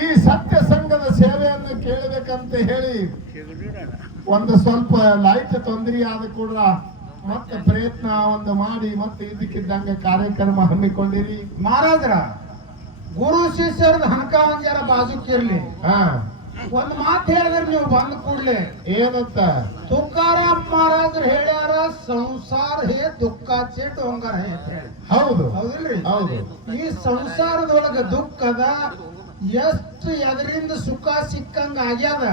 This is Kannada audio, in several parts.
ಈ ಸತ್ಯ ಸಂಘದ ಸೇವೆಯನ್ನು ಕೇಳಬೇಕಂತ ಹೇಳಿ ಒಂದು ಸ್ವಲ್ಪ ಲೈಟ್ ತೊಂದರೆ ಆದ ಕೂಡ ಮತ್ತೆ ಪ್ರಯತ್ನ ಒಂದು ಮಾಡಿ ಮತ್ತೆ ಇದಕ್ಕಿದ್ದಂಗ ಕಾರ್ಯಕ್ರಮ ಹಮ್ಮಿಕೊಂಡಿರಿ. ಮಹಾರಾಜರ ಗುರು ಶಿಷ್ಯರದ ಹಣಕ ಒಂದ್ಯಾರ ಬಾಜುಕಿರ್ಲಿ. ಒಂದ್ ಮಾತು ಹೇಳಿದ್ರೆ ನೀವು ಬಂದ ಕೂಡ್ಲೆ ಏನಂತ ತುಕಾರಾಮ್ ಮಹಾರಾಜರು ಹೇಳ್ಯಾರ, ಸಂಸಾರ ಹೇ ದುಃಖಾಚೆ ಡೋಂಗರ ಹೇ ಅಂತ ಹೇಳಿ. ಹೌದು ಹೌದಿಲ್ರಿ? ಹೌದು. ಈ ಸಂಸಾರದೊಳಗ ದುಃಖದ ಎಷ್ಟು ಎದರಿಂದ ಸುಖ ಸಿಕ್ಕಂಗ ಆಗ್ಯದ,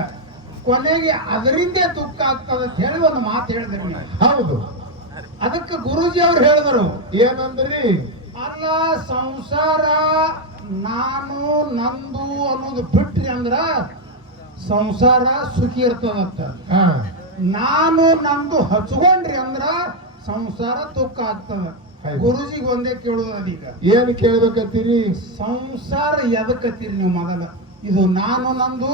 ಕೊನೆಗೆ ಅದರಿಂದೇ ದುಃಖ ಆಗ್ತದ ಅಂತ ಹೇಳಿ ಒಂದು ಮಾತು ಹೇಳಿದ್ರಿ ನೀವು. ಹೌದು. ಅದಕ್ಕೆ ಗುರೂಜಿ ಅವ್ರು ಹೇಳಿದರು ಏನಂದ್ರಿ? ಅಲ್ಲ, ಸಂಸಾರ ನಾನು ನಂದು ಅನ್ನೋದು ಬಿಟ್ರಿ ಅಂದ್ರ ಸಂಸಾರ ಸುಖಿ ಇರ್ತದಂತ. ನಾನು ನಂದು ಹಚ್ಕೊಂಡ್ರಿ ಅಂದ್ರ ಸಂಸಾರ ದುಃಖ ಆಗ್ತದ. ಗುರುಜಿಗೆ ಒಂದೇ ಕೇಳುವುದು ಅದೀಗ. ಏನ್ ಕೇಳ್ಬೇಕತ್ತೀರಿ? ಸಂಸಾರ ಎದಕ್ಕತ್ತೀರಿ ನೀವು ಮೊದಲ? ಇದು ನಾನು ನಂದು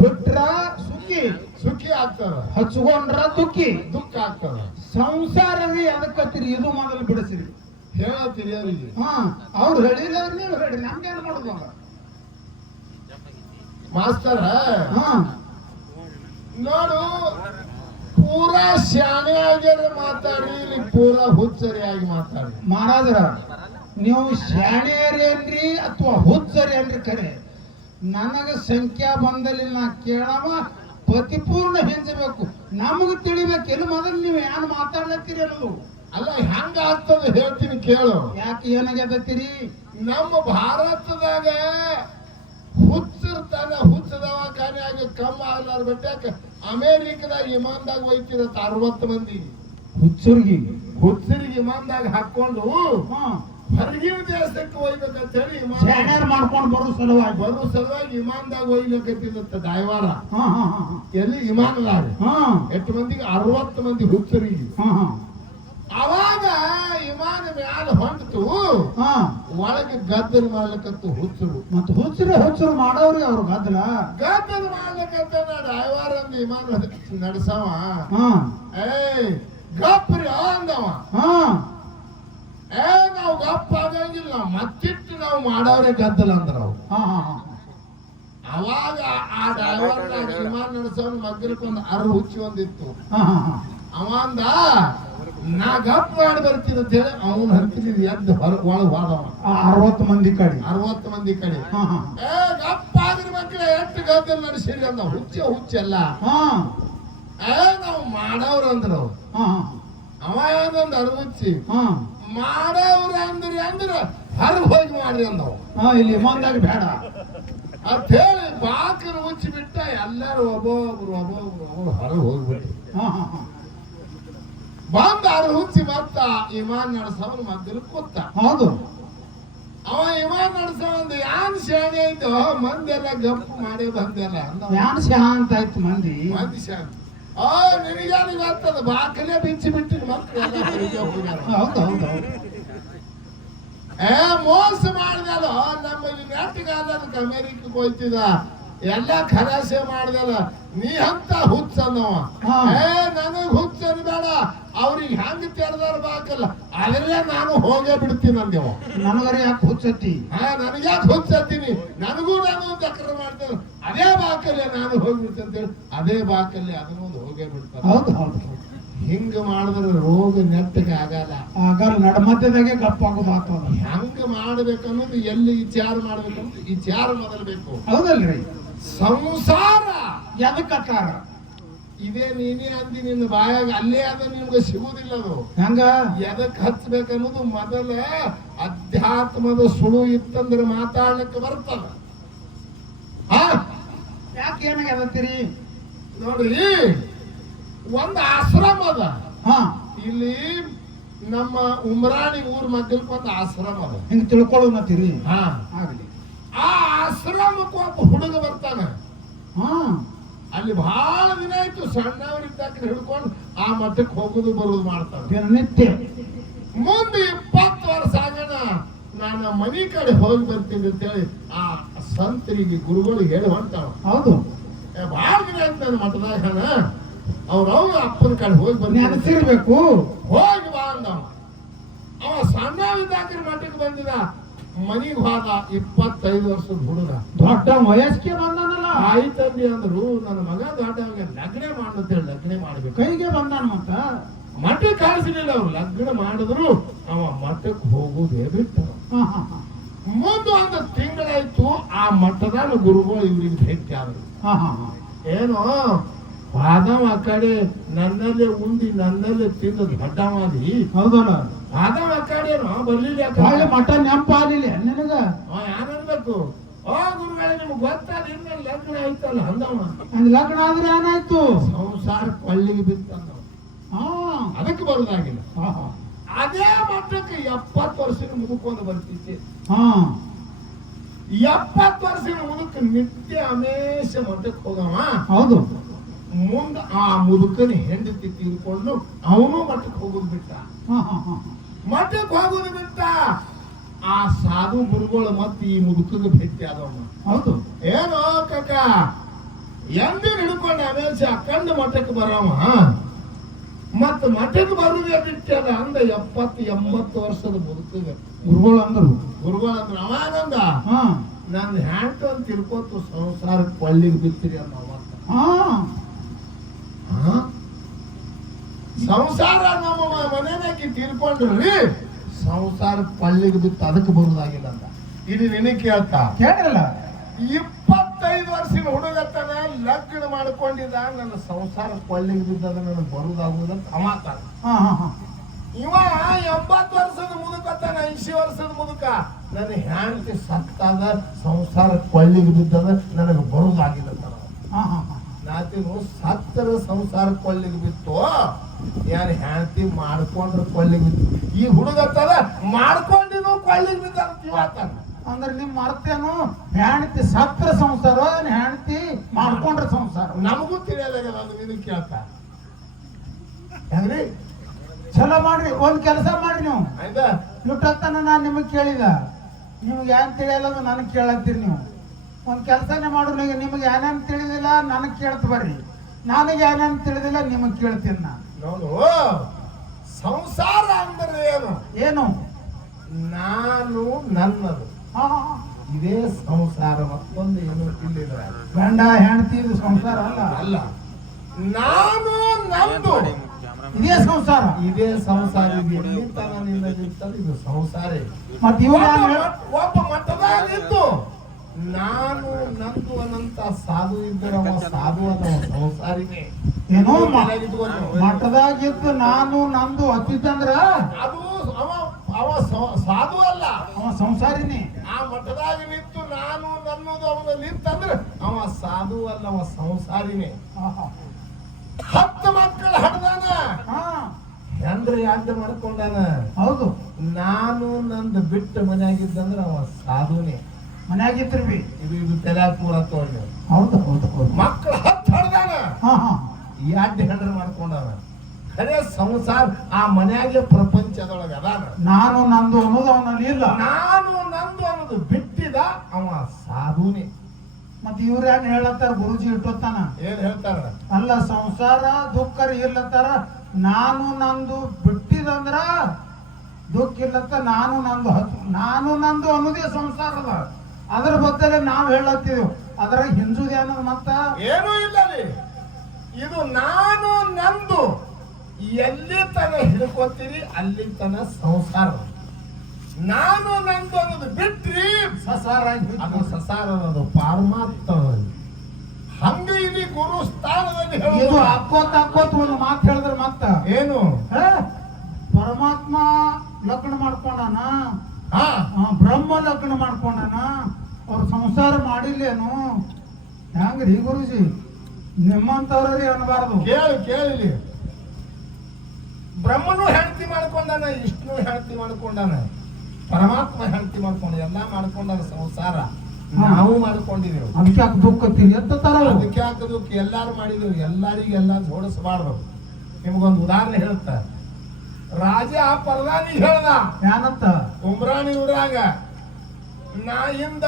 ಬಿಟ್ರ ಸುಖಿ ಸುಖಿ ಆಗ್ತದ, ಹಚ್ಕೊಂಡ್ರ ದುಃಖಿ ದುಃಖ ಆಗ್ತದ. ಸಂಸಾರವೇ ಎದಕ್ಕತ್ತೀರಿ ಇದು ಮೊದಲು ಬಿಡಿಸಿರಿ. ಹೇಳತ್ತೀರಿ ಅವರಿಗೆ? ಅವ್ರು ಹೇಳಿಲ್ಲ, ನೀವು ಹೇಳಿ, ನಮ್ಗೇನು ಮಾಡುದು ಮಾಸ್ತರ? ನೋಡು, ಪೂರಾ ಶಾಣೆ ಆಗ್ಯಾರ ಮಾತಾಡಿ, ಇಲ್ಲಿ ಪೂರಾ ಹುಚ್ಚರಿಯಾಗಿ ಮಾತಾಡಿ. ಮಹಾರಾಜರ ನೀವು ಶಾಣೆಯರೇನ್ರಿ ಅಥವಾ ಹುಚ್ಚರೇನ್ರಿ? ಖರೆ ನನಗ ಸಂಖ್ಯಾ ಬಂದಲ್ಲಿ ನಾ ಕೇಳವ ಪ್ರತಿಪೂರ್ಣ ಹೆಂಚಬೇಕು, ನಮಗ್ ತಿಳಿಬೇಕು. ಎಲ್ಲಿ ಮೊದಲು ನೀವು ಏನ್ ಮಾತಾಡ್ಲತ್ತೀರಿ ಅನ್ನೋದು. ಅಲ್ಲ, ಹೆಂಗ ಆಗ್ತದೆ ಹೇಳ್ತೀನಿ ಕೇಳು. ಯಾಕೆ ಏನಾಗ್ಯದತ್ತೀರಿ? ನಮ್ಮ ಭಾರತದಾಗ ಹುಚ್ಚಿರ್ತಾನ, ಹುಚ್ಚ ದವಾಖಾನೆ ಆಗಿ ಕಮ್ಮ ಆಗ್ಲಾರ ಬಿಟ್ಟಾಕ ಅಮೇರಿಕದಾಗ ವಿಮಾನದಾಗ ಒಯ್ತಿರತ್ತ 60 ಮಂದಿ ಹುಚ್ಚರಿಗೆ ವಿಮಾನದಾಗ ಹಾಕೊಂಡು ಹೊರಗಿನ ದೇಶಕ್ಕೆ ಒಯ್ಬೇಕಂತ ಹೇಳಿ ಮಾಡ್ಕೊಂಡು ಬರೋ ಸಲುವಾಗಿ ವಿಮಾನದಾಗ ಒಯ್ಬೇಕಂತಿದ್ದ ದಾಯವಾರ. ಎಲ್ಲಿ ವಿಮಾನದಾಗ ಎಷ್ಟು ಮಂದಿಗೆ? 60 ಮಂದಿ ಹುಚ್ಚರಿಗೆ. ಅವಾಗ ವಿಮಾನ ಮ್ಯಾಲ ಹೊಂಟು ಒಳಗೆ ಗದ್ದಲ ಮಾಡ್ಲಿಕ್ಕಂತ ಹುಚ್ಚರು. ಮತ್ತ ಹುಚ್ಚರು ಮಾಡೋರಿ ಅವ್ರು ಗದ್ದಲ ಮಾಡ್ಲಿಕ್ಕಂತ ಡ್ರೈವರ್ ಅಂದ ವಿಮಾನ ನಡ್ಸವ ಗಪ್ರಿ ಅಂದವ. ನಾವು ಗಪ್ಪ ಆಗಂಗಿಲ್ಲ, ಮತ್ತಿಟ್ಟು ನಾವು ಮಾಡವ್ರೆ ಗದ್ದಲ ಅಂದ್ರ ಅವ್. ಅವಾಗ ಆ ಡ್ರೈವರ್ ವಿಮಾನ ನಡ್ಸವನ್ ಮಗ್ಗಲಕ್ಕೊಂದು ಹುಚ್ಚಿ ಒಂದಿತ್ತು. ಅವಂದ ನಾ ಗಪ್ ಮಾಡಿ ಬರ್ತೀನಿ ಅಂತ ಹೇಳಿ ಅವನು ಹರ್ತೀನಿ ಎದ್ದು ಒಳಗ್ ಹೋದವ. 60 ಮಂದಿ ಕಡೆ ಗಪ್ಪ ಆದ್ರ ಮಕ್ಕಳು ಎಷ್ಟು ಗದ್ದಲ ನಡೆಸಿರಿ ಅಂದ. ಹುಚ್ಚಲ್ಲ ನಾವು ಮಾಡವ್ರ ಅಂದ್ರ ಅವ ಏನಂದ ಹುಚ್ಚಿ ಮಾಡವ್ರ ಅಂದ್ರೆ ಹೊರಗ್ ಹೋಗಿ ಮಾಡ್ರಿ ಅಂದವ. ಇಲ್ಲಿ ಮಂದಾಗ ಬೇಡ ಅಂತ ಹೇಳಿ ಬಾಕರ್ ಹುಚ್ಚಿ ಬಿಟ್ಟ. ಎಲ್ಲಾರು ಒಬ್ಬೊಬ್ರು ಹೊರಗೆ ಹೋಗ್ಬಿಟ್ರಿ. ಬಂದ ಹುಚ್ಚಿ ಮತ್ತ ವಿಮಾನ ನಡೆಸವನ್ ಮಗ್ಗಲು ಕೂತ. ಹೌದು. ಅವ ವಿಮಾನ ನಡೆಸವಂದು ಯಾನ್ ಶಾಣೆ ಆಯ್ತು, ಮಂದೆಲ್ಲ ಗಪ್ಪು ಮಾಡಿ ಬಂದೆಲ್ಲ ಯಾನ್ ಶಾಂತ ಆಯ್ತು ಮಂದಿ ಶಾಂತ. ನಿನಗೇನು ಗೊತ್ತದ, ಬಾಕಲೇ ಬಿಚ್ಚಿ ಬಿಟ್ಟು ಮಕ್ಕಳು ಮೋಸ ಮಾಡಿದಲ್ಲ. ನಮ್ಮಲ್ಲಿ ನೆಟ್ಟಗಾಲದಕ್ಕೆ ಅಮೇರಿಕಕ್ಕೆ ಹೋಯ್ತಿದ ಎಲ್ಲ ಖರಾಸೆ ಮಾಡ್ದಲ್ಲ. ನೀ ಅಂತ ಹುಚ್ಚ ಅನ್ನವ. ನನಗ್ ಹುಚ್ಚ ಅನ್ಬೇಡ, ಅವ್ರಿಗೆ ಹೆಂಗ್ ತೆರೆದಾರ ಬಾಕಲ್ಲ ಅದ್ರಲ್ಲೇ ನಾನು ಹೋಗೇ ಬಿಡ್ತೀನಿ ಅಂದೇವ. ನನಗರ ಯಾಕೆ ಹುಚ್ಚತ್ತಿ? ನನಗ್ ಯಾಕೆ ಹುಚ್ಚತ್ತೀನಿ? ನಾನು ಚಕ್ರ ಮಾಡ್ತೇನೆ, ಅದೇ ಬಾಕಲ್ಲೇ ನಾನು ಹೋಗ್ಬಿಡ್ತೇನೆ ಅಂತೇಳಿ ಅದೇ ಬಾಕಲ್ಲಿ ಅದನ್ನೊಂದು ಹೋಗೇ ಬಿಡ್ತಾರೆ. ಹೌದು. ಹಿಂಗ ಮಾಡಿದ್ರೆ ರೋಗ ನೆಟ್ಟಗೆ ಆಗಲ್ಲ. ನಡಮಧ್ಯದಾಗೆ ಗಪ್ಪಾಗೋದು. ಹೆಂಗ ಮಾಡ್ಬೇಕನ್ನೋದು ಎಲ್ಲಿ ವಿಚಾರ ಮಾಡ್ಬೇಕಂತ ವಿಚಾರ ಮೊದಲು ಬೇಕು. ಹೌದಲ್ರಿ? ಸಂಸಾರ ಎದಕ್ಕತ್ತಾರ? ಇದೇ ನೀನೇ ಅಂದಿ ನಿನ್ನ ಬಾಯಾಗ, ಅಲ್ಲೇ ಅದ ನಿಮ್ಗೆ ಸಿಗುದಿಲ್ಲ. ಅದು ಹೆಂಗ ಎದಕ್ ಹಚ್ಬೇಕನ್ನೋದು ಮೊದಲ ಅಧ್ಯಾತ್ಮದ ಸುಳು ಇತ್ತಂದ್ರೆ ಮಾತಾಡ್ಲಿಕ್ಕೆ ಬರ್ತದ. ಯಾಕೆ ಏನಾಗತ್ತೀರಿ ನೋಡ್ರಿ, ಒಂದ್ ಆಶ್ರಮ ಅದ ಇಲ್ಲಿ ನಮ್ಮ ಉಮ್ರಾಣಿ ಊರ್ ಮಗ್ಗಲ್ಕ ಒಂದು ಆಶ್ರಮ ಅದ. ಹಿಂಗ ತಿಳ್ಕೊಳ್ಳೋಣತ್ತೀರಿ? ಆಗ್ಲಿ. ಆ ಆಶ್ರಮಕ್ಕೆ ಒಬ್ಬ ಹುಡುಗ ಬರ್ತಾನ. ಅಲ್ಲಿ ಬಹಳ ದಿನ ಆಯ್ತು, ಸಣ್ಣವರಿದ್ದಾಗ ಹಿಡ್ಕೊಂಡು ಆ ಮಠಕ್ಕೆ ಹೋಗುದು ಬರುದು ಮಾಡ್ತಾನೆ ನಿತ್ಯ. ಮುಂದೆ 20 ವರ್ಷ ಆಗೋಣ ನಾನು ಮನಿ ಕಡೆ ಹೋಗಿ ಬರ್ತೀನಿ ಅಂತ ಹೇಳಿ ಆ ಸಂತರಿಗೆ ಗುರುಗಳು ಹೇಳಿ ಹೊಂಟಾವ. ಹೌದು, ಬಹಳ ದಿನ ಆಯ್ತು ನನ್ನ ಮಠದಾಗ, ಅವ್ರವ್ರ ಅಪ್ಪನ ಕಡೆ ಹೋಗಿ ಬರ್ತಿರ್ಬೇಕು, ಹೋಗಿ ಬಾ ಅಂದವ. ಅವ ಸಣ್ಣವಿದ್ದಾಗ ಮಠಕ್ಕೆ ಬಂದಿದ. ಮನಿಗ್ ಹೋದ 25 ವರ್ಷದ ಹುಡುಗ ದೊಡ್ಡ ವಯಸ್ಸಿಗೆ ಬಂದಾನಲ್ಲ, ತಾಯಿ ತಂದೆ ಅಂದ್ರು ನನ್ನ ಮಗ ದೊಡ್ಡವಾಗ ಲಗ್ನ ಮಾಡಂತೇಳಿ ಲಗ್ನ ಮಾಡ್ಬೇಕು. ಕೈಗೆ ಬಂದಾನ ಮತ್ತ ಮಠಕ್ಕೆ ಕಳಿಸಲಿಲ್ಲ ಅವ್ರು. ಲಗ್ನ ಮಾಡಿದ್ರು ಅವ ಮಠಕ್ಕೆ ಹೋಗುದೇ ಬಿಟ್ಟ. ಮುಂದೆ ಒಂದು ತಿಂಗಳಾಯ್ತು, ಆ ಮಠದಾಗ ಗುರುಗಳು ಇವ್ರಿಗೆ ಭೇಟಿ ಆದ್ರು. ಏನು ಬಾದಾಮ್ ಆ ಕಡೆ ನನ್ನಲ್ಲೇ ಉಂಡಿ ನನ್ನಲ್ಲೇ ತಿಂದ ದೊಡ್ಡವಾದಿ. ಹೌದಲ್ಲ, ಬಾದಾಮ್ ಆ ಕಡೆನೋ ಬರ್ಲಿಲ್ಲ. ಮಠ ನೆನಪ ಆಗ್ಲಿಲ್ಲ ನಿನಗ? ಯಾನನ್ಬೇಕು, ಓ ಗುರುಗಳೇ ನಿಮ್ಗೆ ಗೊತ್ತಾದ ಇನ್ಮೇಲೆ ಲಗ್ನ ಆಯ್ತಲ್ಲ ಅಂದವ. ಲಗ್ನ ಆದ್ರೆ ಏನಾಯ್ತು? ಸಂಸಾರ ಕೊಳ್ಳಿಗೆ ಬಿತ್ತಂದ. ಅದಕ್ಕೆ ಬರುದಾಗಿಲ್ಲ. ಅದೇ ಮಟ್ಟಕ್ಕೆ 70 ವರ್ಷದ ಮುದುಕೊಂಡು ಬರ್ತಿದ್ದೆ. 70 ವರ್ಷದ ಮುದುಕ ನಿತ್ಯ ಅಮೇಶ ಮಠಕ್ಕೆ ಹೋಗವ. ಹೌದು. ಮುಂದ ಆ ಮುದುಕನ ಹೆಂಡತಿ ತೀರ್ಕೊಂಡು ಅವನು ಮಠಕ್ಕೆ ಹೋಗುದು ಬಿಟ್ಟ. ಮಠಕ್ಕೆ ಹೋಗುದು ಬಿಟ್ಟ. ಆ ಸಾಧು ಗುರುಗಳು ಮತ್ತೆ ಈ ಮುದುಕನ ಭೇಟಿ ಆದವಮ್ಮ. ಹೌದು. ಏನೋ ಕಕ್ಕ ಎಂದಿ ಹಿಡ್ಕೊಂಡು ಅಮೇಶ ಕಂಡು ಮಠಕ್ಕೆ ಬರವ. ಮತ್ತ ಮಠಕ್ಕೆ ಬರುದೇ ಬಿಟ್ಟದ ಅಂದ 70-80 ವರ್ಷದ ಮುದುಕಗ ಗುರುಗಳು ಅಂದ್ರು. ಗುರುಗಳಂದ್ರ ಅವಾಗಂದ ನಂದು ಹ್ಯಾಂಟ್ ಅಂತ ತಿಳ್ಕೊತು ಸಂಸಾರಕ್ಕೆ ಕೊಳ್ಳಿಗೆ ಬಿತ್ತಿರಿ ಅಂತ ಸಂಸಾರ ನಮ್ಮ ಮನೆಯಾಗಿ ತೀರ್ಕೊಂಡ್ರಿ ಸಂಸಾರಕ್ಕೆ ಕೊಳ್ಳಿಗೆ ಬಿತ್ತು ಅದಕ್ಕೆ ಬರುದಾಗಿಲ್ಲ ಅಂತ. ಇದು ನಿನಗೆ ಕೇಳ್ತಾ ಕೇಳಲ್ಲ. 25 ವರ್ಷದ ಹುಡುಗತನ ಲಗ್ನ ಮಾಡ್ಕೊಂಡಿದ್ದ ನನ್ನ ಸಂಸಾರ ಕೊಳ್ಳಿಗೆ ಬಿದ್ದದ ನನಗೆ ಬರುದಾಗುದಂತ ಅಮಾತಾನ. ಇವ 80 ವರ್ಷದ ಮುದುಕತನ 80 ವರ್ಷದ ಮುದುಕ ನನ್ನ ಹ್ಯಾಂಡ್ತಿ ಸತ್ತಾದ ಸಂಸಾರ ಕೊಳ್ಳಿಗೆ ಬಿದ್ದದ ನನಗೆ ಬರುದಾಗಿಲ್ಲ. ನಾತಿನು ಸತ್ತರ ಸಂಸಾರ ಕೊಳ್ಳಿಗೆ ಬಿತ್ತು, ಯಾರು ಹ್ಯಾಂಡ್ತಿ ಮಾಡ್ಕೊಂಡ್ರ ಕೊಳ್ಳಿಗೆ ಬಿತ್ತು. ಈ ಹುಡುಗತ್ತದ ಮಾಡ್ಕೊಂಡಿನೂ ಕೊಳ್ಳಿಗೆ ಬಿದ್ದ ಇವತ್ತಾನ. ಅಂದ್ರೆ ನಿಮ್ ಅರ್ಥೇನು? ಹೆಂಡತಿ ಸತ್ರ ಸಂಸಾರ, ಹೆಂಡತಿ ಮಾಡ್ಕೊಂಡ್ರ ಸಂಸಾರ? ನಮಗೂ ತಿಳಿಯಲ್ಲ. ಒಂದು ನಿನಗೆ ಕೇಳ್ತಾ ಹೆಂಗ್ರಿ? ಚಲೋ ಮಾಡ್ರಿ, ಒಂದ್ ಕೆಲಸ ಮಾಡ್ರಿ ನೀವು. ಆಯ್ತಾ? ಇಟ್ಟತ್ತನ ನಾನ್ ನಿಮಗ್ ಕೇಳಿದ, ನಿಮ್ಗೆ ಏನ್ ತಿಳಿಯಲ್ಲ ನನಗ್ ಕೇಳತ್ತೀರಿ ನೀವು. ಒಂದ್ ಕೆಲಸನೇ ಮಾಡು, ನಿಮ್ಗೆ ಏನೇನ್ ತಿಳಿದಿಲ್ಲ ನನಗ್ ಕೇಳ್ತ ಬರ್ರಿ, ನನಗೆ ಏನೇನ್ ತಿಳಿದಿಲ್ಲ ನಿಮಗ್ ಕೇಳ್ತೀನಿ ನಾ. ನೋಡು, ಸಂಸಾರ ಅಂದ್ರೆ ಏನು? ಏನು? ನಾನು ನನ್ನದು, ಇದೇ ಸಂಸಾರ. ಮತ್ತೊಂದು ಏನು ತಿಳಿದ್ರ ಗಂಡ ಹೆಂಡತಿ ಇದು ಸಂಸಾರ ಅಲ್ಲ. ಅಲ್ಲ, ನಾನು ನಂದು ಇದೇ ಸಂಸಾರ. ಇದೇ ಸಂಸಾರ. ಇದು ಸಂಸಾರ. ಮತ್ ಇವ ಒಬ್ಬ ಮಠದಾಗಿದ್ದು ನಾನು ನಂದು ಅನಂತ ಸಾಧು ಇದ್ದರವ ಸಾಧು ಅನ್ನೋ ಸಂಸಾರಿನೇ. ಏನೋ ಮಠದಾಗಿದ್ದು ನಾನು ನಂದು ಅತ್ತಿದ್ದಂದ್ರ ಅದು ಅವ ಸಾಧು ಅಲ್ಲ, ಅವ ಸಂಸಾರಿನೇ. ಆ ಮಠದಾಗ ನಿಂತು ನಾನು ನನ್ನದು ಅವನ ನಿಂತಂದ್ರೆ ಅವ ಸಾಧು ಅಲ್ಲ, ಅವ ಸಂಸಾರಿನೇ. 10 ಮಕ್ಕಳು ಹಡ್ದಾನ, ಅಂದ್ರೆ ಯಾಕೆ ಮಾಡ್ಕೊಂಡಾನ. ಹೌದು. ನಾನು ನಂದು ಬಿಟ್ಟು ಮನೆಯಾಗಿದ್ದಂದ್ರೆ ಅವ ಸಾಧುನೇ. ಮನೆಯಾಗಿದ್ರು ಬಿ ಇದು ತೆಲ್ಯಾಗ ಪೂರ ತಗೊಂಡು. ಹೌದು ಹೌದು ಹೌದು. ಮಕ್ಕಳು 10 ಹಡ್ದಾನ, 2 ಹೆಂಡ್ರ ಮಾಡ್ಕೊಂಡಾನ. ಖರೆ ಸಂಸಾರ ಆ ಮನೆಯಾಗೆ ಪ್ರಪಂಚದೊಳಗ ಅದಾನ. ನಾನು ನಂದು ಅನ್ನೋದು ಅವನಲ್ಲಿ ಇಲ್ಲ. ನಾನು ನಂದು ಅನ್ನೋದು ಬಿಟ್ಟಿದ ಅವ ಸಾಧುನೇ. ಮತ್ ಇವ್ರ ಏನ್ ಹೇಳತ್ತಾರ ಗುರುಜಿ ಇಟ್ಟೋತಾನ? ಏನ್ ಹೇಳ್ತಾರ? ಅಲ್ಲ, ಸಂಸಾರ ದುಃಖ ಇರ್ಲತ್ತಾರ, ನಾನು ನಂದು ಬಿಟ್ಟಿದಂದ್ರ ದುಃಖ ಇರ್ಲತ್ತ. ನಾನು ನಂದು ಅನ್ನೋದೇ ಸಂಸಾರದ. ಅದ್ರ ಬದಲೇ ನಾವ್ ಹೇಳತ್ತೀವಿ, ಅದ್ರ ಹಿಂಜುದೇ ಅನ್ನೋದು ಮತ್ತ ಏನೂ ಇಲ್ಲ. ಇದು ನಾನು ನಂದು ಎಲ್ಲಿ ತನ ಹಿಡ್ಕೋತೀರಿ ಅಲ್ಲಿ ತನ ಸಂಸಾರ. ನಾನು ನಂದು ಅನ್ನೋದು ಬಿಟ್ರಿ ಸಸಾರ. ಅದು ಸಸಾರ ಅನ್ನೋದು ಪರಮಾತ್ಮ. ಹಂಗ ಇಲ್ಲಿ ಗುರು ಸ್ಥಾನದಲ್ಲಿ ಇದು ಹಾಕೋತ್ ಒಂದು ಮಾತು ಹೇಳಿದ್ರೆ ಮತ್ತ ಏನು? ಪರಮಾತ್ಮ ಲಗ್ನ ಮಾಡ್ಕೊಂಡಾನ, ಬ್ರಹ್ಮ ಲಗ್ನ ಮಾಡ್ಕೊಂಡಾನ, ಅವ್ರ ಸಂಸಾರ ಮಾಡಿಲ್ಲೇನು? ಹೆಂಗ್ರಿ ಗುರುಜಿ? ನಿಮ್ಮಂತವ್ರಿಗೆ ಅನ್ಬಾರ್ದು. ಕೇಳಿ ಬ್ರಹ್ಮನು ಹೆಂಡತಿ ಮಾಡ್ಕೊಂಡಾನ, ವಿಷ್ಣು ಹೆಂಡತಿ ಮಾಡ್ಕೊಂಡಾನ, ಪರಮಾತ್ಮ ಹೆಂಡತಿ ಮಾಡ್ಕೊಂಡ, ಎಲ್ಲಾ ಮಾಡ್ಕೊಂಡಾನ ಸಂಸಾರ. ನಾವು ಮಾಡ್ಕೊಂಡಿದ್ದೇವೆ. ಅದಕ್ಕೆ ಯಾಕೆ ದುಃಖ ಎತ್ತಾರ? ಅದಕ್ಕೆ ಯಾಕೆ ದುಃಖ? ಎಲ್ಲಾರು ಮಾಡಿದೇವು, ಎಲ್ಲರಿಗೆಲ್ಲ ಜೋಡಿಸಬಾರ್ದು. ನಿಮ್ಗೊಂದು ಉದಾಹರಣೆ ಹೇಳುತ್ತ. ರಾಜ ಪರದಾನಿಗೆ ಹೇಳ್ದ ಏನಂತ? ಉಮ್ರಾಣಿ ಊರಾಗ ನಾ ಹಿಂದ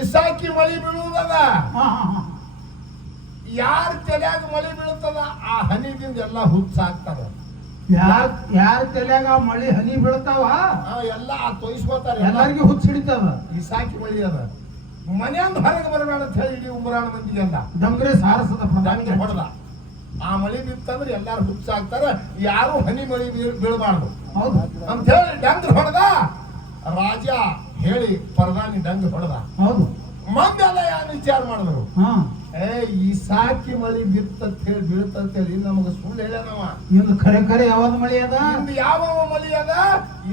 ಇಸಾಕಿ ಮಳಿ ಬೀಳುವುದದ, ಯಾರ ತಲೆಯಾಗ ಮಳಿ ಬೀಳುತ್ತದ ಆ ಹನಿದಿಂದ ಎಲ್ಲ ಹುಚ್ಚಾಗ್ತದ. ಯಾರ ತಲೆಯಾಗ ಮಳಿ ಹನಿ ಬೀಳ್ತಾವ ಎಲ್ಲ ತೊಯ್ಸ್ಕೋತಾರೆ ಎಲ್ಲರಿಗೂ ಹುಚ್ಚ ಹಿಡಿತದ. ಈ ಸಾಕಿ ಮಳಿ ಅದ ಮನೆಯಿಂದ ಹೊರಗೆ ಬರಬೇಡ ಅಂತ ಹೇಳಿ ಇಡೀ ಉಂಬರಾಣ ಮಂದಿಗೆ ಅಂದ ಡಂಗ್ರೆ ಸಾರಸದ ದಂಗೆ ಹೊಡೆದ. ಆ ಮಳಿ ಬಿತ್ತಂದ್ರೆ ಎಲ್ಲಾರು ಹುಚ್ಚಾಗ್ತಾರ, ಯಾರು ಹನಿ ಮಳಿ ಬೀಳಬಾರ್ದು ಹೌದು ಅಂತ ಹೇಳಿ ಡಂಗ್ರ ಹೊಡೆದ. ರಾಜ ಹೇಳಿ ಪರದಾನಿ ಡಂಗ್ ಹೊಡೆದ. ಹೌದು ಮಂದೆಲ್ಲ ಯಾರು ವಿಚಾರ ಮಾಡಿದ್ರು, ಹಾ ಈ ಸಾಕಿ ಮಳಿ ಬಿತ್ತಂತ ಹೇಳಿ ಬೀಳ್ತಂತ ಹೇಳಿ ನಮಗ ಸುಳ್ಳು ಹೇಳ್ಯಾನವ. ಇಂದು ಖರೆ ಖರೆ ಯಾವ್ದು ಮಳಿ ಅದ? ಇಂದು ಯಾವ ಮಳಿ ಅದ?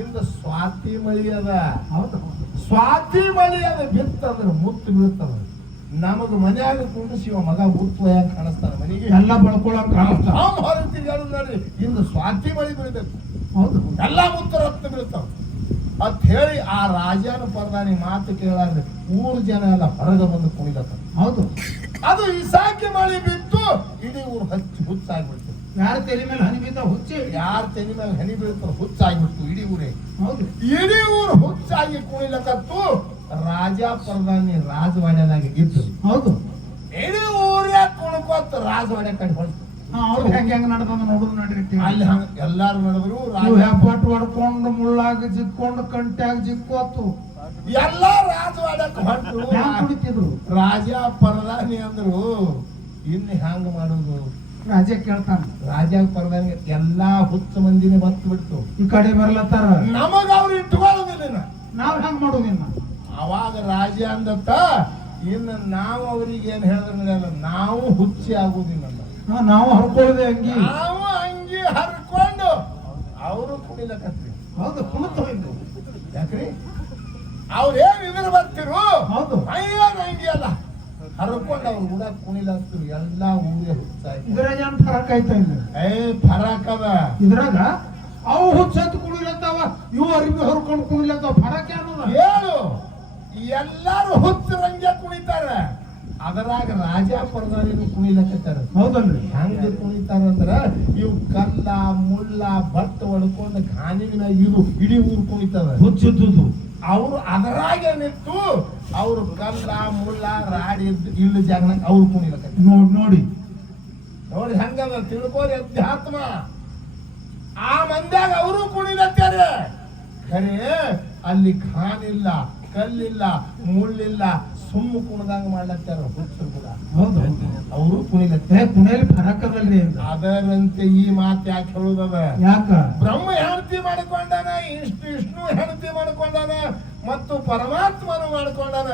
ಇಂದು ಸ್ವಾತಿ ಮಳಿ ಅದ. ಹೌದು ಸ್ವಾತಿ ಮಳಿ ಅದ ಬಿತ್ತಂದ್ರೆ ಮುತ್ತು ಬೀಳ್ತದ. ನಮಗ ಮನ್ಯಾಗ ಕುಂಡಿಸಿ ಮಗ ಮುತ್ತು ಯಾಕೆ ಕಾಣಿಸ್ತಾನ ಮನೆಗೆ ಎಲ್ಲ ಬಳ್ಕೊಳಕ್ ಹೊರತೀವಿ ಹೇಳು ನೋಡ್ರಿ. ಇಂದು ಸ್ವಾತಿ ಮಳಿ ಬೀಳ್ಬೇಕು, ಹೌದು ಎಲ್ಲಾ ಮುತ್ತು ರಕ್ತ ಬೀಳ್ತಾವ ಅಂತ ಹೇಳಿ ಆ ರಾಜನ ಪರದಾನಿ ಮಾತು ಕೇಳಾರ್ದೆ ಊರು ಜನ ಎಲ್ಲ ಹೊರಗೆ ಬಂದು ಕುಣಿಲತ್ತ. ಹೌದು ಅದು ಈ ಸಾಕಿ ಮಳಿ ಬಿತ್ತು ಇಡೀ ಊರು ಹಚ್ಚಿ ಹುಚ್ಚಾಗ್ಬಿಡ್ತು. ಯಾರ ತಲೆ ಮೇಲೆ ಹನಿ ಬೀಳ್ತಾವ ಹುಚ್ಚಿ, ಯಾರ ತೆನಿ ಮೇಲೆ ಹನಿ ಬೀಳ್ತಾವ ಹುಚ್ಚಾಗ್ಬಿಡ್ತು ಇಡೀ ಊರೇ. ಹೌದು ಇಡೀ ಊರು ಹುಚ್ಚಾಗಿ ಕುಣಿಲಕತ್ತು. ರಾಜ ಪರದಾನಿ ರಾಜವಾಡ್ಯದಾಗ ಇದ್ದು. ಹೌದು ಇಡೀ ಊರೇ ಕುಣ್ಕೋತ ರಾಜವಾಡ್ಯ ಕಡೆ ಹೊರತು. ಅವ್ರು ಹೆಂಗ್ ನಡೆದ ನೋಡುದು ನಡೀತಿ. ಅಲ್ಲಿ ಹಂಗ ಎಲ್ಲಾರು ನಡೆದ್ರು. ಹೆಬ್ಬಟ್ಟು ಹೊಡ್ಕೊಂಡು ಮುಳ್ಳಾಗ ಜಿಕ್ಕೊಂಡು ಕಂಟ್ಯಾಗ ಜಿಕ್ಕೋತು ಎಲ್ಲಾ ರಾಜವಾಡ್ಯಕ್ಕೆ ಹೊರಟು ಕುಡಿತಿದ್ರು. ರಾಜ ಪರದಾನಿ ಅಂದ್ರು ಇನ್ನು ಹ್ಯಾಂಗ ಮಾಡುದು? ರಾಜ ಕೇಳ್ತಾನ. ರಾಜ ಪರದಾನಿ ಎಲ್ಲಾ ಹುಚ್ಚ ಮಂದಿನೇ ಬತ್ತು ಬಿಡ್ತು. ಈ ಕಡೆ ಬರ್ಲತ್ತಾರ, ನಮಗ ಅವ್ರು ಇಟ್ಕೊಳ್ಳೋದಿಲ್ಲ. ನಾವ್ ಹೆಂಗ್ ಮಾಡೋದಿಲ್ಲ. ಅವಾಗ ರಾಜ ಅಂದತ್ತ ಇನ್ನು ನಾವು ಅವ್ರಿಗೆ ಏನ್ ಹೇಳಿದ್ರೆ ನಾವು ಹುಚ್ಚಿ ಆಗುದಿಲ್ಲ. ನಾವು ಹರ್ಕೊಳ್ಳೋದೆ ಅಂಗಿ, ನಾವು ಅಂಗಿ ಹರ್ಕೊಂಡು ಅವರು ಕುಣಿಲಕತ್ರಿ. ಹೌದು ಕುಣಿತ ಯಾಕ್ರಿ ಅವ್ರೇನ್ ಇದ್ರ ಬರ್ತಿರು? ಹೌದು ಅಯ್ಯನ್ ಅಂಗಿ ಅಲ್ಲ ಹರ್ಕೊಂಡು ಅವ್ರು ಕೂಡ ಕುಣಿಲತ್ರು. ಎಲ್ಲಾ ಊರೇ ಹುಚ್ಚಾಯ್ತು. ಇದ್ರಾಗ ಏನ್ ಫರಕ್ ಆಯ್ತಾ ಇಲ್ಲ? ಫರಕ್ ಅದ ಇದ್ರಾಗ ಅವು ಹುಚ್ಚತ್ತು ಕುಣಿಲತ್ತಾವ, ಇವು ಅರಿವಿ ಹೊರ್ಕೊಂಡು ಕುಣಿಲತ್ತಾವ. ಫರಕ್ ಏನದ ಹೇಳು? ಎಲ್ಲಾರು ಹುಚ್ಚರಂಗೆ ಕುಣಿತಾರೆ. ಅದರಾಗ ರಾಜ ಪರದಾನಿನು ಕುಣಿಲಕತ್ತಾರ. ಹೌದಲ್ರಿ? ಹೆಂಗ ಕುಣಿತಾರಂದ್ರ ಇವು ಕಲ್ಲ ಮುಳ್ಳ ಬಟ್ ಹೊಡ್ಕೊಂಡು ಗಾನಿನ ಇದು ಇಡೀ ಊರು ಕುಣಿತಾವ ಹುಚ್ಚಿದ್ದು. ಅವ್ರು ಅದರಾಗ ನಿಂತು ಅವ್ರು ಕಲ್ಲ ಮುಳ್ಳ ರಾಡಿ ಇಲ್ಲ ಜಾಗನಾಗ ಅವ್ರು ಕುಣಿಲಕತ್ತಾರ. ನೋಡಿ ನೋಡಿ ಹೆಂಗದ ತಿಳ್ಕೋರಿ ಅಧ್ಯಾತ್ಮ. ಆ ಮಂದ್ಯಾಗ ಅವರು ಕುಣಿಲತ್ತಾರೆ. ಖರೆ ಅಲ್ಲಿ ಖಾನಿಲ್ಲ, ಕಲ್ಲಿಲ್ಲ, ಮುಳ್ಳಿಲ್ಲ, ಸುಮ್ಮ ಕುಣದಂಗ ಮಾಡ್ಲತ್ತಾರ ಹುಚ್ಚರು ಕೂಡ. ಹೌದು ಅವರು ಕುಣಿಲತ್ತೆ. ಕುಣಿಯಲ್ಲಿ ಫರಕದಲ್ರಿ. ಅದರಂತೆ ಈ ಮಾತು ಯಾಕೆ ಹೇಳುದದ? ಯಾಕ? ಬ್ರಹ್ಮ ಹೆಂಡತಿ ಮಾಡ್ಕೊಂಡಾನ, ವಿಷ್ಣು ಹೆಂಡತಿ ಮಾಡ್ಕೊಂಡಾನ, ಮತ್ತು ಪರಮಾತ್ಮನು ಮಾಡ್ಕೊಂಡಾನ.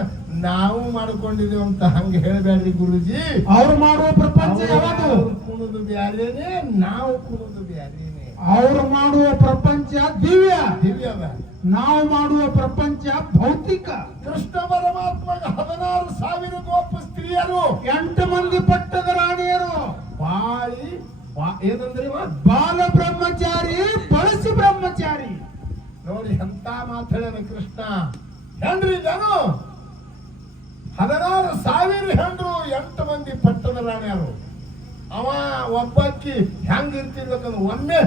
ನಾವು ಮಾಡ್ಕೊಂಡಿದೀವಿ ಅಂತ ಹಂಗ ಹೇಳ್ಬೇಡ್ರಿ ಗುರುಜಿ. ಅವ್ರು ಮಾಡುವ ಪ್ರಪಂಚ ಯಾವುದು? ಕುಣದು ಬ್ಯಾರೇನೆ, ನಾವು ಕುಣದು ಬ್ಯಾರೇನೆ. ಅವ್ರು ಮಾಡುವ ಪ್ರಪಂಚ ದಿವ್ಯ ದಿವ್ಯದ, ನಾವು ಮಾಡುವ ಪ್ರಪಂಚ ಭೌತಿಕ. ಕೃಷ್ಣ ಪರಮಾತ್ಮಗ 16,000 ಗೋಪ ಸ್ತ್ರೀಯರು, 8 ಮಂದಿ ಪಟ್ಟದ ರಾಣಿಯರು, ಬಾಳಿ ಏನಂದ್ರೆ ಬಾಲ ಬ್ರಹ್ಮಚಾರಿ, ಬಳಸಿ ಬ್ರಹ್ಮಚಾರಿ. ನೋಡಿ ಎಂತ ಮಾತಾಡ್ಯಾನ ಕೃಷ್ಣ. ಹೆಂಡ್ರಿ ಜನು 16,000 ಹೆಂಡ್ರು, 8 ಮಂದಿ ಪಟ್ಟದ ರಾಣಿಯರು. ಅವ ಒಬ್ಬಕ್ಕಿ ಹೆಂಗ್ ಇರ್ತಿರ್ಬೇಕಂದ್ರೆ ಒಮ್ಮೆ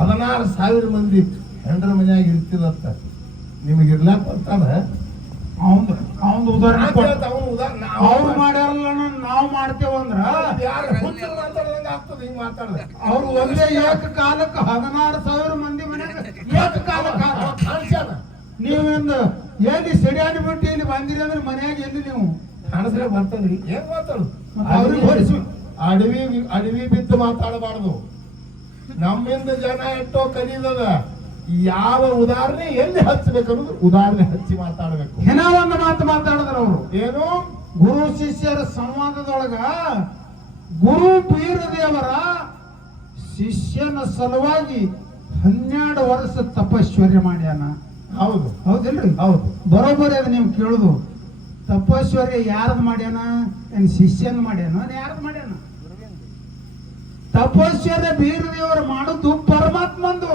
16,000 ಮಂದಿ ಹೆಂಡ್ರ ಮನ್ಯಾಗ ಇರ್ತಿದತ್ತ. ನಿಮಗೆ ಇರ್ಲಾಕ್ ಬರ್ತಾನ? ಅವನ್ ಉದಾಹರಣೆ ಅವ್ರು ಮಾಡ್ಯಾರಲ್ಲ ನಾವು ಮಾಡ್ತೇವಂದ್ರ ಆಗ್ತದೆ. ಹಿಂಗ್ ಮಾತಾಡ್ದೆ ಅವ್ರು ಒಂದೇ ಏಕಕಾಲಕ್ಕೆ 16,000 ಮಂದಿ ಮನ್ಯಾಗ ಏಕಕಾಲಕ್ಕೆ ಕಾಣಿಸ್ಯಾನ. ನೀವಿಂದ ಎಲ್ಲಿ ಸಡಿಯಾಡಿ ಬಿಟ್ಟು ಇಲ್ಲಿ ಬಂದಿರಿ ಅಂದ್ರೆ ಮನ್ಯಾಗ ಎಲ್ಲಿ ನೀವು ಕಾಣಿಸ್ರೆ ಬರ್ತದ್ರಿ. ಏನ್ ಮಾತಾಡು? ಅವ್ರಿಗೆ ಹೋಲಿಸಿ ಅಡವಿ ಬಿದ್ದು ಮಾತಾಡಬಾರ್ದು. ನಮ್ಮಿಂದ ಜನ ಎಷ್ಟೋ ಕಲಿದದ. ಯಾವ ಉದಾಹರಣೆ ಎಲ್ಲಿ ಹಚ್ಚಬೇಕನ್ನೋದು ಉದಾಹರಣೆ ಹಚ್ಚಿ ಮಾತಾಡಬೇಕು. ಏನೋ ಒಂದು ಮಾತು ಮಾತಾಡಿದ್ರ ಅವರು. ಏನು? ಗುರು ಶಿಷ್ಯರ ಸಂವಾದದೊಳಗ ಗುರು ಬೀರದೇವರ ಶಿಷ್ಯನ ಸಲುವಾಗಿ 12 ವರ್ಷ ತಪಶ್ಚರ್ಯ ಮಾಡ್ಯಾನ. ಹೌದು ಹೌದಿಲ್ರಿ? ಹೌದು ಬರೋಬ್ಬರಿ ಅದು ನೀವು ಕೇಳುದು. ತಪಶ್ಚರ್ಯ ಯಾರದ್ ಮಾಡ್ಯಾನ? ಏನ್ ಶಿಷ್ಯನ್ ಮಾಡ್ಯಾನ? ಯಾರದ್ ಮಾಡ್ಯಾನ? ತಪಶ್ಚರ್ಯ ಬೀರದೇವರು ಮಾಡುದು ಪರಮಾತ್ಮಂದು.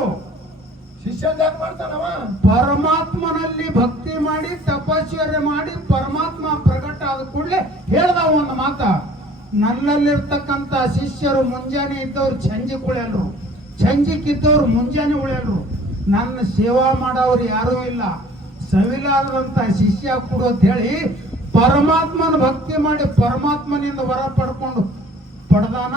ಶಿಷ್ಯ ಯಾಕೆ ಮಾಡ್ತಾನವ? ಪರಮಾತ್ಮನಲ್ಲಿ ಭಕ್ತಿ ಮಾಡಿ ತಪಶ್ಚರ್ಯ ಮಾಡಿ ಪರಮಾತ್ಮ ಪ್ರಕಟ ಆದ ಕೂಡಲೇ ಹೇಳ್ದಾವ ಒಂದು ಮಾತ. ನನ್ನಲ್ಲಿರ್ತಕ್ಕಂಥ ಶಿಷ್ಯರು ಮುಂಜಾನೆ ಇದ್ದವ್ರು ಸಂಜೆ ಉಳಿಯಲ್ರು, ಸಂಜೆಕ್ಕಿದ್ದವ್ರು ಮುಂಜಾನೆ ಉಳಿಯಲ್ರು. ನನ್ನ ಸೇವಾ ಮಾಡೋರು ಯಾರೂ ಇಲ್ಲ. ಸವಿಲಾದಂತ ಶಿಷ್ಯ ಕೊಡು ಅಂತ ಹೇಳಿ ಪರಮಾತ್ಮನ ಭಕ್ತಿ ಮಾಡಿ ಪರಮಾತ್ಮನಿಂದ ವರ ಪಡ್ಕೊಂಡು ಪಡೆದಾನ.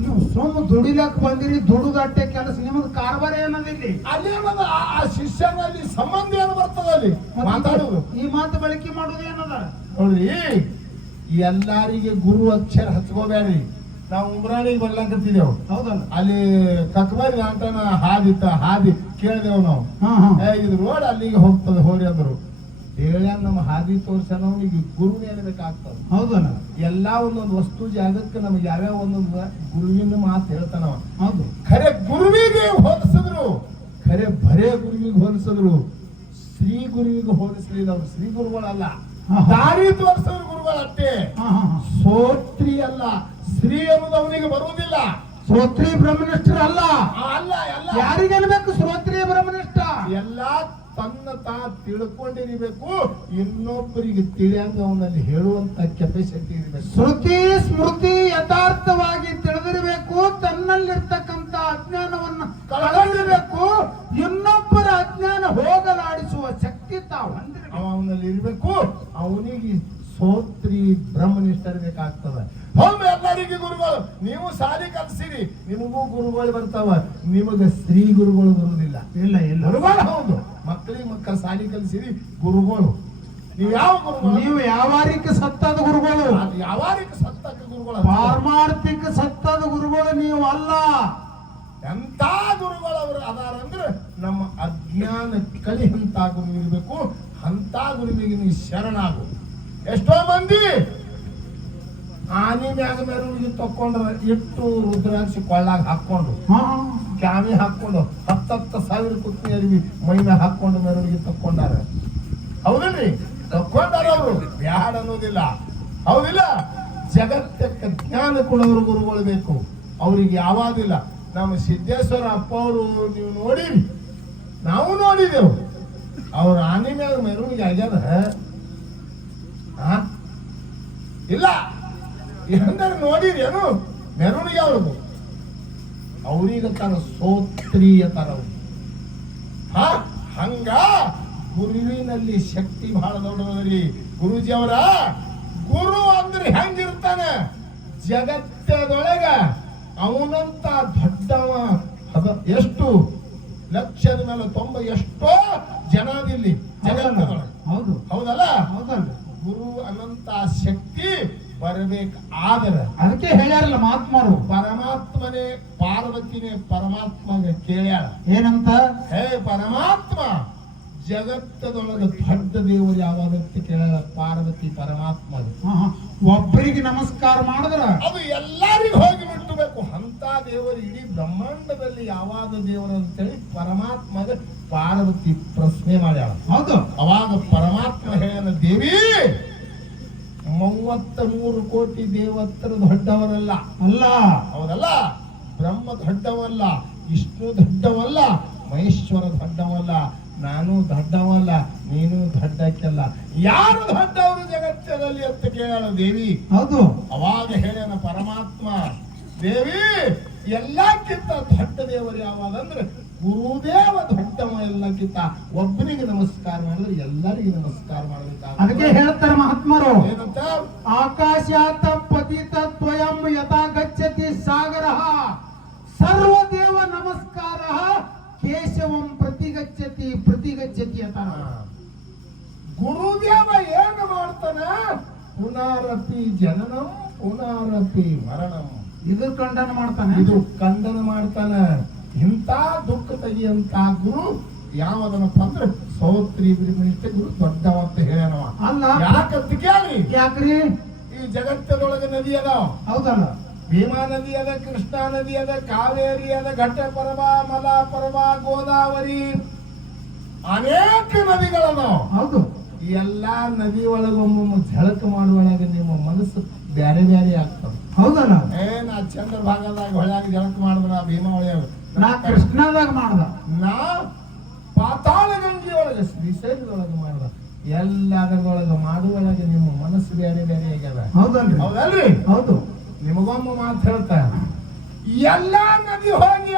ನೀವು ಸುಮ್ಮ ದುಡಿಲಕ್ ಬಂದಿರಿ, ದುಡುದಟ್ಟೆ ಕೆಲಸ ನಿಮ್ದು ಕಾರ್ಬಾರ ಏನದಿಲ್ಲಿ? ಅಲ್ಲಿ ಏನದ ಆ ಶಿಷ್ಯನಲ್ಲಿ ಸಂಬಂಧ ಏನು ಬರ್ತದ ಅಲ್ಲಿ ಮಾತಾಡುದು? ಈ ಮಾತು ಬಳಕೆ ಮಾಡುದು ಏನದ ನೋಡ್ರಿ, ಎಲ್ಲಾರಿಗೆ ಗುರು ಅಕ್ಷರ ಹಚ್ಕೋಬೇಡ್ರಿ. ನಾವು ಉಮ್ರಾಣಿಗೆ ಬರ್ಲಾಕತ್ತಿದ್ದೇವು, ಹೌದಲ್ಲ? ಅಲ್ಲಿ ಕಕ್ಬಾರಿ ಅಂಟನ ಹಾದಿ ಕೇಳಿದೆವು ನಾವು. ಇದು ರೋಡ್ ಅಲ್ಲಿಗೆ ಹೋಗ್ತದೆ ಹೋರಿ ಅಂದ್ರು. ಹೇಳ ನಮ್ಮ ಹಾದಿ ತೋರ್ಸನ ಈಗ ಗುರುನೇ ಅನ್ಬೇಕಾಗ್ತದ, ಹೌದಲ್ಲ? ಎಲ್ಲಾ ಒಂದೊಂದು ವಸ್ತು ಜಾಗಕ್ಕೆ ನಮ್ಗೆ ಯಾವ್ಯಾವ ಒಂದೊಂದು ಗುರುವಿನ ಮಾತು ಹೇಳ್ತಾನವ. ಹೌದು, ಖರೆ ಗುರುವಿಗೆ ಹೋಲಿಸಿದ್ರು, ಖರೆ ಬರೇ ಗುರುವಿಗೆ ಹೋಲಿಸಿದ್ರು, ಶ್ರೀ ಗುರುವಿಗೆ ಹೋಲಿಸಲಿಲ್ಲ. ಅವ್ರು ಶ್ರೀ ಗುರುಗಳಲ್ಲ, ದಾರಿ ತೋರಿಸಿದ್ರು ಗುರುಗಳಷ್ಟೇ. ಸೋತ್ರಿ ಅಲ್ಲ, ಶ್ರೀ ಅನ್ನೋದು ಅವನಿಗೆ ಬರುವುದಿಲ್ಲ. ಶ್ರೋತ್ರಿ ಬ್ರಹ್ಮನಿಷ್ಠರ ಅಲ್ಲ. ಅಲ್ಲ, ಎಲ್ಲ ಯಾರಿಗೆ ಅನ್ಬೇಕು ಶ್ರೋತ್ರಿ ಬ್ರಹ್ಮನಿಷ್ಠ? ಎಲ್ಲಾ ತನ್ನ ತಿಳ್ಕೊಂಡಿರಬೇಕು, ಇನ್ನೊಬ್ಬರಿಗೆ ತಿಳಿಯಂಗ ಅವನಲ್ಲಿ ಹೇಳುವಂತ ಕೆಪಾಸಿಟಿ ಇರಬೇಕು. ಶ್ರುತಿ ಸ್ಮೃತಿ ಯಥಾರ್ಥವಾಗಿ ತಿಳಿದಿರಬೇಕು, ತನ್ನಲ್ಲಿರ್ತಕ್ಕಂಥ ಅಜ್ಞಾನವನ್ನು ಕಳೆದಿರಬೇಕು, ಇನ್ನೊಬ್ಬರ ಅಜ್ಞಾನ ಹೋಗಲಾಡಿಸುವ ಶಕ್ತಿ ತಾವು ಹೊಂದಿರಬೇಕು. ಅವನಲ್ಲಿ ಇರಬೇಕು. ಅವನಿಗೆ ಸೋತ್ರಿ ಬ್ರಹ್ಮನಿಷ್ಠ ಬೇಕಾಗ್ತದ. ಒಮ್ಮೆ ಎಲ್ಲರಿಗೆ ಗುರುಗಳು, ನೀವು ಸಾಲಿ ಕಲ್ಸಿರಿ, ನಿಮಗೂ ಗುರುಗಳು ಬರ್ತಾವ, ನಿಮಗ ಶ್ರೀ ಗುರುಗಳು ಬರುವುದಿಲ್ಲ. ಇಲ್ಲ ಇಲ್ಲ, ಗುರುಗಳು ಹೌದು, ಮಕ್ಕಳ ಸಾಲಿ ಕಲ್ಸಿರಿ ಗುರುಗಳು. ನೀವು ಯಾವ ಗುರುಗಳು? ನೀವು ಯಾವಾರಿಕ ಸತ್ತಾದ ಗುರುಗಳು, ಯಾವಾರಿಕ ಸತ್ತಕ್ಕ ಗುರುಗಳು, ಪಾರಮಾರ್ಥಿಕ ಸತ್ತಾದ ಗುರುಗಳು ನೀವು ಅಲ್ಲ. ಎಂತ ಗುರುಗಳು ಅವರು ಅದಾರ ಅಂದ್ರೆ ನಮ್ಮ ಅಜ್ಞಾನ ಕಲಿಯಂತ ಗುರು ಇರಬೇಕು. ಅಂತ ಗುರುವಿಗೆ ನೀವು ಶರಣಾಗು. ಎಷ್ಟೋ ಮಂದಿ ಆನಿ ಮ್ಯಾಗ ಮೆರವಣಿಗೆ ತಕೊಂಡ್ರ ಇಟ್ಟು ರುದ್ರಾಕ್ಷಿ ಕೊಳ್ಳಾಗ ಹಾಕೊಂಡು, ಕ್ಯಾಮಿ ಹಾಕೊಂಡು, 10,000 ಕುತ್ತಿ ಅರಿವಿ ಮೈ ಮ್ಯಾಗ ಹಾಕೊಂಡು ಮೆರವಣಿಗೆ ತಕೊಂಡಾರ. ಹೌದಿಲ್ರಿ? ತಕೊಂಡಾರ. ಅವರು ಬ್ಯಾಡ ಅನ್ನೋದಿಲ್ಲ, ಹೌದಿಲ್ಲ? ಜಗತ್ತಕ್ಕೆ ಜ್ಞಾನ ಕೊಡೋರು ಗುರುಗಳು ಬೇಕು. ಅವ್ರಿಗೆ ಯಾವಾದಿಲ್ಲ. ನಮ್ಮ ಸಿದ್ದೇಶ್ವರ ಅಪ್ಪ ಅವರು ನೀವು ನೋಡಿರಿ, ನಾವು ನೋಡಿದೆವು. ಅವ್ರ ಆನೆ ಮ್ಯಾಗ ಮೆರವಣಿಗೆ ಆಗ್ಯಾದ ಇಲ್ಲ ಎಂದರೆ ನೋಡಿರಿ ಏನು ಮೆರವಣಿಗೆ ಅವ್ರದ್ದು. ಅವ್ರಿಗೆ ತರ ಸೋತ್ರೀಯ ತರ ಹಂಗ ಗುರುವಿನಲ್ಲಿ ಶಕ್ತಿ ಬಹಳ ದೊಡ್ಡದ್ರಿ. ಗುರುಜಿ ಅವರ ಗುರು ಅಂದ್ರೆ ಹೆಂಗಿರ್ತಾನೆ ಜಗತ್ತದೊಳಗ ಅವನಂತ ದೊಡ್ಡವ ಎಷ್ಟು ಲಕ್ಷದ ಮೇಲೆ 90 ಎಷ್ಟೋ ಜನದಿಲ್ಲಿ ಜಗತ್ತದೊಳಗೆ. ಹೌದು, ಹೌದಲ್ಲ? ಹೌದಲ್ಲ? ಗುರು ಅನಂತ ಶಕ್ತಿ ಬರಬೇಕು. ಆದರೆ ಅದಕ್ಕೆ ಹೇಳ್ಯಾರಲ್ಲ ಮಹಾತ್ಮರು, ಪರಮಾತ್ಮನೇ ಪಾರ್ವತಿನೇ ಪರಮಾತ್ಮಗೆ ಕೇಳ್ಯಾಳ ಏನಂತ? ಹೇ ಪರಮಾತ್ಮ, ಜಗತ್ತದೊಳಗೆ ದೊಡ್ಡ ದೇವರು ಯಾವಾಗಂತ ಕೇಳ್ಯಾಳ ಪಾರ್ವತಿ ಪರಮಾತ್ಮಗೆ. ಒಬ್ಬರಿಗೆ ನಮಸ್ಕಾರ ಮಾಡಿದ್ರ ಅದು ಎಲ್ಲರಿಗೂ ಹೋಗಿ ಮುಟ್ಟಬೇಕು. ಅಂತ ದೇವರು ಇಡೀ ಬ್ರಹ್ಮಾಂಡದಲ್ಲಿ ಯಾವಾಗ ದೇವರು ಅಂತೇಳಿ ಪರಮಾತ್ಮಗೆ ಪಾರ್ವತಿ ಪ್ರಶ್ನೆ ಮಾಡ್ಯಾಳ. ಹೌದು. ಅವಾಗ ಪರಮಾತ್ಮ ಹೇಳ, ದೇವಿ 33 ಕೋಟಿ ದೇವತ್ರ ದೊಡ್ಡವರಲ್ಲ ಅಲ್ಲ, ಹೌದಲ್ಲ? ಬ್ರಹ್ಮ ದೊಡ್ಡವಲ್ಲ, ವಿಷ್ಣು ದೊಡ್ಡವಲ್ಲ, ಮಹೇಶ್ವರ ದೊಡ್ಡವಲ್ಲ, ನಾನು ದೊಡ್ಡವಲ್ಲ, ನೀನು ದೊಡ್ಡಕ್ಕೆಲ್ಲ. ಯಾರು ದೊಡ್ಡವರು ಜಗತ್ತದಲ್ಲಿ ಅಂತ ಕೇಳಲ್ಲ ದೇವಿ. ಹೌದು. ಅವಾಗ ಹೇಳ್ಯಾನ ಪರಮಾತ್ಮ, ದೇವಿ ಎಲ್ಲಕ್ಕಿಂತ ದೊಡ್ಡ ದೇವರು ಯಾವಾಗಂದ್ರೆ ಗುರುದೇವ ದೊಡ್ಡವ. ಎಲ್ಲಕ್ಕಿಂತ ಒಬ್ಬನಿಗೆ ನಮಸ್ಕಾರ ಮಾಡಿದ್ರೆ ಎಲ್ಲರಿಗೂ ನಮಸ್ಕಾರ ಮಾಡಬೇಕಾಗ. ಅದಕ್ಕೆ ಹೇಳ್ತಾರೆ ಮಹಾತ್ಮರು, ಏನಂತ? ಆಕಾಶಾತ ಪತಿತ ತ್ವಯಂ ಯಥಾ ಗಚ್ಚತಿ ಸಾಗರ ಸರ್ವದೇವ ನಮಸ್ಕಾರ ಕೇಶವಂ ಪ್ರತಿಗಚ್ಚತಿ ಅಂತ. ಗುರುದೇವ ಏನು ಮಾಡ್ತಾನ? ಪುನರಪಿ ಜನನಂ ಪುನರಪಿ ಮರಣಂ. ಇದು ಖಂಡನ ಮಾಡ್ತಾನೆ, ಇದು ಖಂಡನ ಮಾಡ್ತಾನ. ಇಂಥ ದುಃಖ ತೆಗಿಯಂತ ಗುರು ಯಾವದನಪ್ಪ ಅಂದ್ರೆ ಸೌತ್ರಿ ಬ್ರಹ್ಮನಿಷ್ಠ ಗುರು ದೊಡ್ಡವ ಅಂತ ಹೇಳ್ಯಾನವ. ಅಲ್ಲ ಯಾಕಂತ ಕೇಳಿ, ಯಾಕ್ರಿ? ಈ ಜಗತ್ತದೊಳಗೆ ನದಿ ಅದಾವ, ಹೌದಲ್ಲ? ಭೀಮಾ ನದಿ ಅದ, ಕೃಷ್ಣಾ ನದಿ ಅದ, ಕಾವೇರಿ ಅದ, ಘಟ್ಟಪರ್ವ, ಮಲಪರ್ವ, ಗೋದಾವರಿ, ಅನೇಕ ನದಿಗಳದಾವ. ಹೌದು. ಎಲ್ಲಾ ನದಿ ಒಳಗೊಮ್ಮೊಮ್ಮೆ ಝಳಕ ಮಾಡುವೊಳಗೆ ನಿಮ್ಮ ಮನಸ್ಸು ಬ್ಯಾರೆ ಬ್ಯಾರೆ ಆಗ್ತದೆ. ಹೌದಲ್ಲ? ನಾ ಚಂದ್ರಭಾಗದಾಗ ಹೊಳ್ಯಾಗ ಜಳಕ ಮಾಡಿದ್ರ, ಭೀಮಾ ಹೊಳ್ಯಾಗ, ನಾ ಕೃಷ್ಣದಾಗ ಮಾಡ್ದ, ನಾ ಪಾತಾಳ ಗಂಗೆ ಒಳಗೆ ಶ್ರೀಶೈಲದೊಳಗೆ ಮಾಡ್ದ. ಎಲ್ಲದರೊಳಗೆ ಮಾಡುವೊಳಗೆ ನಿಮ್ಮ ಮನಸ್ಸು ಬೇರೆ ಬೇರೆ ಆಗ್ಯದ. ಹೌದಲ್ರಿ? ಹೌದಲ್ರಿ? ಹೌದು. ನಿಮಗೊಮ್ಮ ಮಾತು ಹೇಳ್ತಾ, ಎಲ್ಲಾ ನದಿ ಹೋಗಿ